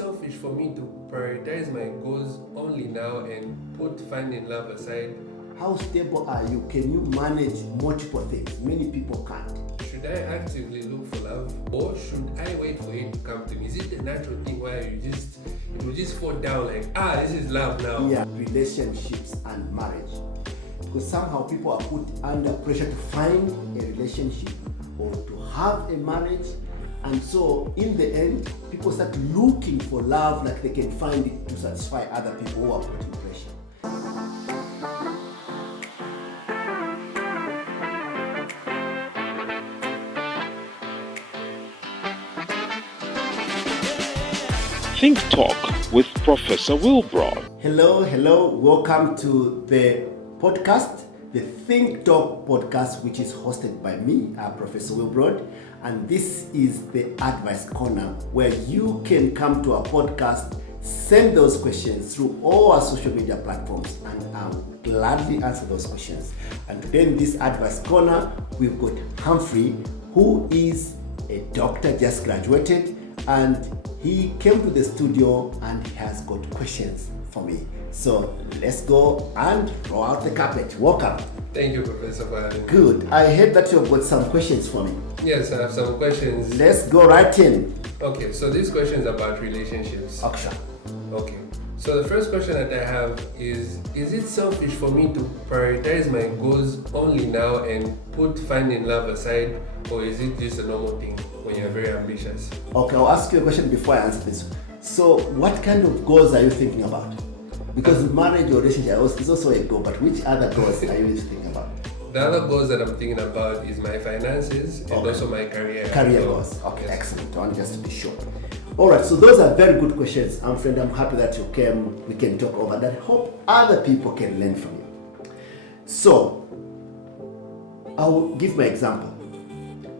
selfish for me to prioritize my goals only now and put finding love aside? How stable are you? Can you manage multiple things? Many people can't. Should I actively look for love, or should I wait for it to come to me? Is it the natural thing where it will just fall down like, this is love now? Yeah, relationships and marriage. Because somehow people are put under pressure to find a relationship or to have a marriage. And so in the end, people start looking for love like they can find it to satisfy other people who are put in pressure. Think Talk with Professor Wilbroad. Hello. Welcome to the podcast, the Think Talk podcast, which is hosted by me, Professor Wilbroad. And this is the Advice Corner, where you can come to our podcast, send those questions through all our social media platforms, and I'll gladly answer those questions. And today in this Advice Corner, we've got Humphrey, who is a doctor, just graduated, and he came to the studio and he has got questions for me. So let's go and roll out the carpet. Welcome. Thank you, Professor, for having me. Good. I heard that you've got some questions for me. Yes, I have some questions. Let's go right in. Okay, so this question is about relationships. Action. Okay. So the first question that I have is it selfish for me to prioritize my goals only now and put finding love aside, or is it just a normal thing when you're very ambitious? Okay, I'll ask you a question before I answer this. So what kind of goals are you thinking about? Because marriage or relationship is also a goal, but which other goals are you thinking about? The other goals that I'm thinking about is my finances and also my career. Career goals. Okay, yes. Excellent. I want just to be sure. All right, so those are very good questions. I'm happy that you came. We can talk over that. Hope other people can learn from you. So, I'll give my example.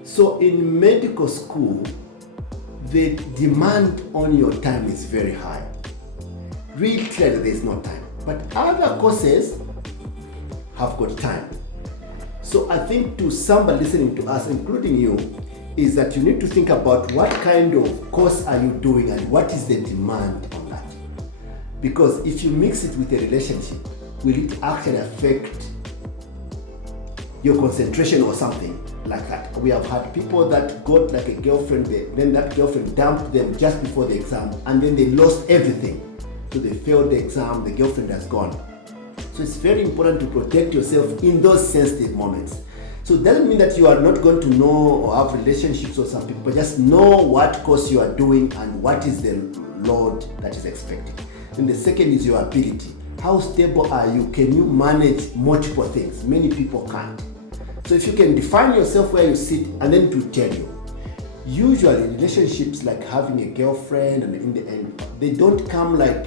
So, in medical school, the demand on your time is very high. Really clearly, there's no time. But other courses have got time. So, I think to somebody listening to us, including you, is that you need to think about what kind of course are you doing and what is the demand on that. Because if you mix it with a relationship, will it actually affect your concentration or something like that? We have had people that got like a girlfriend, then that girlfriend dumped them just before the exam, and then they lost everything. So they failed the exam, the girlfriend has gone. So it's very important to protect yourself in those sensitive moments. So it doesn't mean that you are not going to know or have relationships with some people, but just know what course you are doing and what is the load that is expected. And the second is your ability. How stable are you? Can you manage multiple things? Many people can't. So if you can define yourself where you sit, and then to tell you, usually relationships like having a girlfriend, and in the end, they don't come like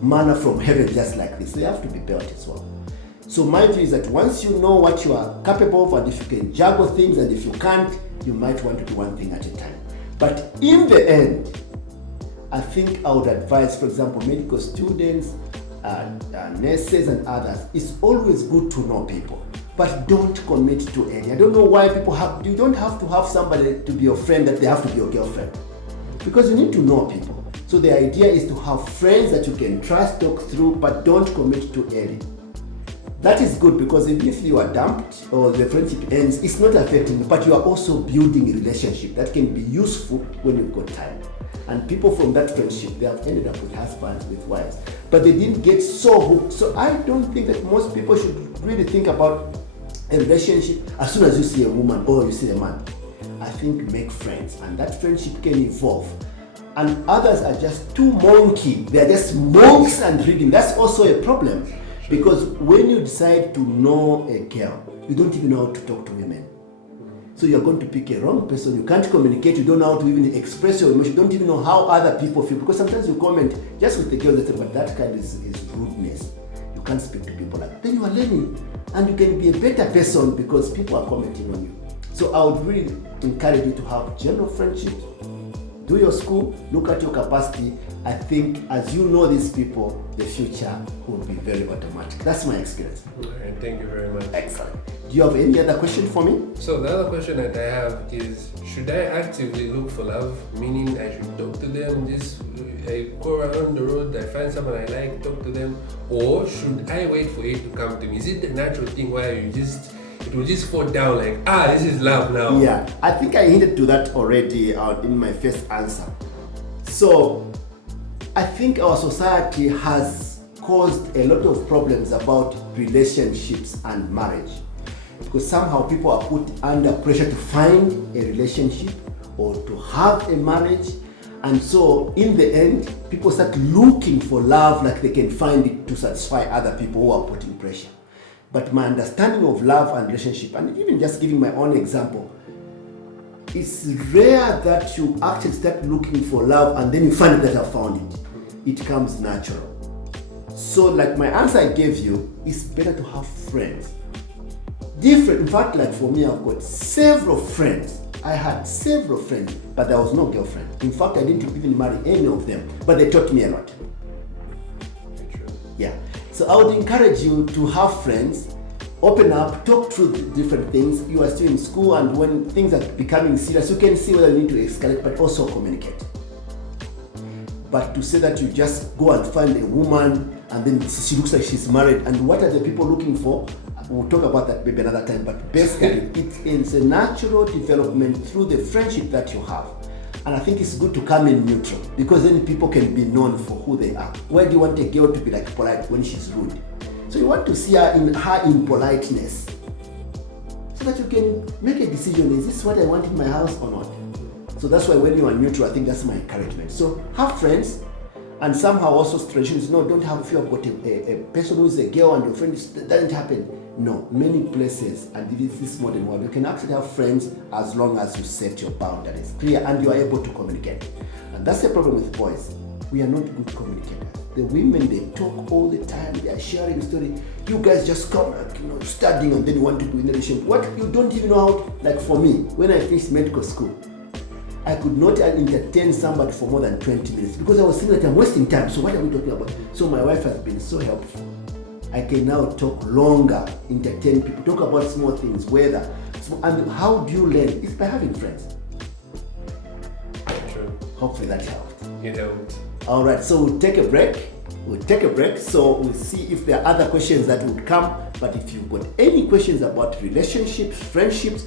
manna from heaven just like this. They have to be built as well. So my view is that once you know what you are capable of, and if you can juggle things, and if you can't, you might want to do one thing at a time. But in the end, I think I would advise, for example, medical students, nurses and others, it's always good to know people, but don't commit to any. I don't know why you don't have to have somebody to be your friend that they have to be your girlfriend, because you need to know people. So the idea is to have friends that you can trust, talk through, but don't commit to any. That is good, because even if you are dumped or the friendship ends, it's not affecting you, but you are also building a relationship that can be useful when you've got time. And people from that friendship, they have ended up with husbands, with wives, but they didn't get so hooked. So I don't think that most people should really think about a relationship as soon as you see a woman or you see a man. I think make friends, and that friendship can evolve. And others are just too monkey. They are just monks and reading. That's also a problem. Because when you decide to know a girl, you don't even know how to talk to women. So you're going to pick a wrong person. You can't communicate. You don't know how to even express your emotion. You don't even know how other people feel. Because sometimes you comment just with the girl, they say, but that kind is rudeness. You can't speak to people like that. Then you are learning. And you can be a better person because people are commenting on you. So I would really encourage you to have general friendships, do your school, look at your capacity. I think as you know these people, the future will be very automatic. That's my experience. All right, thank you very much. Excellent. Do you have any other question for me? So the other question that I have is, should I actively look for love? Meaning I should talk to them, I go around the road, I find someone I like, talk to them, or should I wait for it to come to me? Is it the natural thing where it will just fall down like, this is love now? Yeah, I think I hinted to that already in my first answer. So I think our society has caused a lot of problems about relationships and marriage, because somehow people are put under pressure to find a relationship or to have a marriage, and so in the end people start looking for love like they can find it to satisfy other people who are putting pressure. But my understanding of love and relationship, and even just giving my own example, it's rare that you actually start looking for love and then you find that I found it. It comes natural. So like my answer I gave you, it's better to have friends. Different, in fact, like for me, I've got several friends. I had several friends, but there was no girlfriend. In fact, I didn't even marry any of them, but they taught me a lot. Yeah. So I would encourage you to have friends, open up, talk through different things. You are still in school, and when things are becoming serious, you can see whether you need to escalate, but also communicate. But to say that you just go and find a woman and then she looks like she's married, and what are the people looking for? We'll talk about that maybe another time, but basically it is a natural development through the friendship that you have. And I think it's good to come in neutral, because then people can be known for who they are. Why do you want a girl to be like polite when she's rude? So you want to see her in politeness, so that you can make a decision, is this what I want in my house or not? So that's why when you are neutral, I think that's my encouragement. So have friends, and somehow also traditions. No, don't have fear about a person who is a girl and your friend. That doesn't happen. No, many places, and this modern world, you can actually have friends as long as you set your boundaries clear and you are able to communicate. And that's the problem with boys. We are not good communicators. The women, they talk all the time, they are sharing stories. You guys just come, studying, and then you want to do in relation. What you don't even know how, like for me, when I finished medical school, I could not entertain somebody for more than 20 minutes because I was thinking that I'm wasting time. So what are we talking about? So my wife has been so helpful. I can now talk longer, entertain people, talk about small things, weather. And how do you learn? It's by having friends. True. Hopefully that helped. It helped. All right, so we'll take a break. So we'll see if there are other questions that would come. But if you've got any questions about relationships, friendships,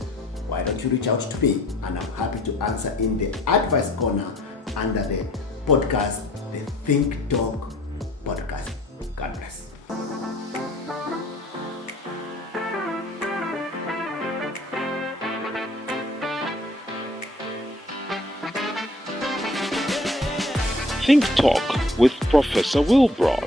why don't you reach out to me? And I'm happy to answer in the advice corner under the podcast, the Think Talk podcast. God bless. Think Talk with Professor Wilbroad.